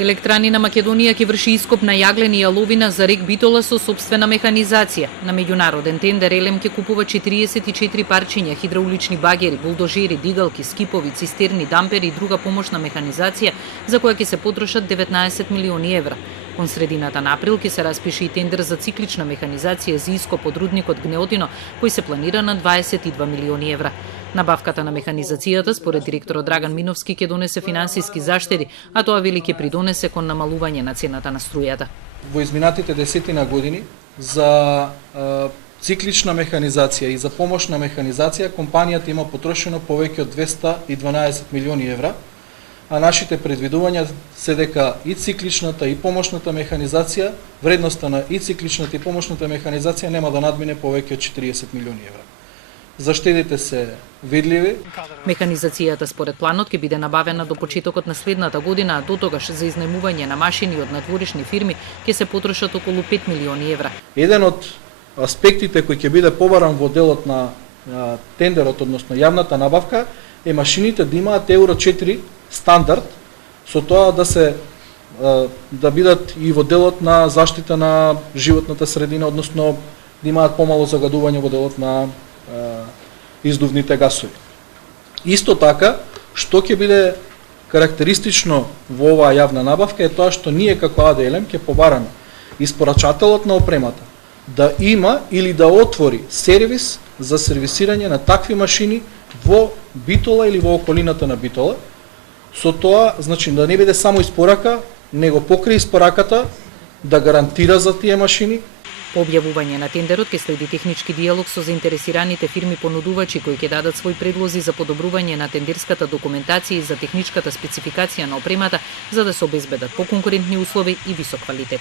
Електрани на Македонија ќе врши ископ на јаглен и јаловина за рек Битола со собствена механизација. На меѓународен тендер Елем ќе купува 44 парчиња, хидраулични багери, булдожери, дигалки, скипови, цистерни, дампери и друга помошна механизација за која ќе се потрошат 19 милиони евра. Кон средината на април ќе се распише и тендер за циклична механизација за ископ од рудникот Гнеотино, кој се планира на 22 милиони евра. Набавката на механизацијата, според директорот Драган Миновски, ќе донесе финансиски заштеди, а тоа вели ќе придонесе кон намалување на цената на струјата. Во изминатите десетина години за циклична механизација и за помошна механизација компанијата има потрошено повеќе од 212 милиони евра, а нашите предвидувања се дека и цикличната и помошната механизација, вредноста на и цикличната и помошната механизација нема да надмине повеќе од 40 милиони евра. Заштедите се видливи. Механизацијата според планот ќе биде набавена до почетокот на следната година, а дотогаш за изнаемување на машини од надворишни фирми ќе се потрошат околу 5 милиони евра. Еден од аспектите кој ќе биде побаран во делот на тендерот, односно јавната набавка, е машините да имаат Евро 4 стандард, со тоа да бидат и во делот на заштита на животната средина, односно да имаат помало загадување во делот на издувните гасови. Исто така, што ќе биде карактеристично во оваа јавна набавка е тоа што ние како АД-Елем ќе побараме испорачателот на опремата да има или да отвори сервис за сервисирање на такви машини во Битола или во околината на Битола. Со тоа, значи, да не биде само испорака, него покрај испораката да гарантира за тие машини. По објавување на тендерот ќе следи технички диалог со заинтересираните фирми понудувачи кои ќе дадат свои предлози за подобрување на тендерската документација и за техничката спецификација на опремата за да се обезбедат поконкурентни услови и висок квалитет.